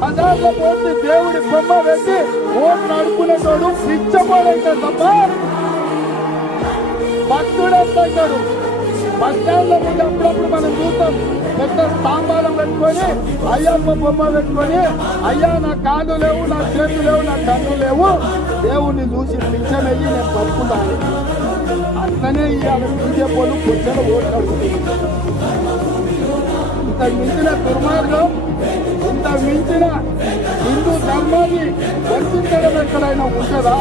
పదార్థ పోటీ దేవుడి బొమ్మ వేసి ఓట్లు అడుక్కునేటోడు పిచ్చపోడంటాడు తప్ప భక్తుడు అంటాడు. బస్ స్టాండ్ లో ముందు అప్పుడప్పుడు మనం చూస్తాం, పెద్ద స్తంభాలం పెట్టుకొని అయ్యప్ప బొమ్మ పెట్టుకొని, అయ్యా నా కాళ్ళు లేవు, నా చేతులు లేవు, నా కన్ను లేవు, దేవుణ్ణి చూసి పిచ్చనయ్యి నేను బతుకుతాను. అట్లనే ఇవాళ బీజేపీలు పొద్దున ఓట్లు అడుగుతున్నారు. ఇంత మించిన దుర్మార్గం, ఇంత మించిన హిందూ ధర్మాన్ని వర్తించడం ఎక్కడైనా ఉంటుందా?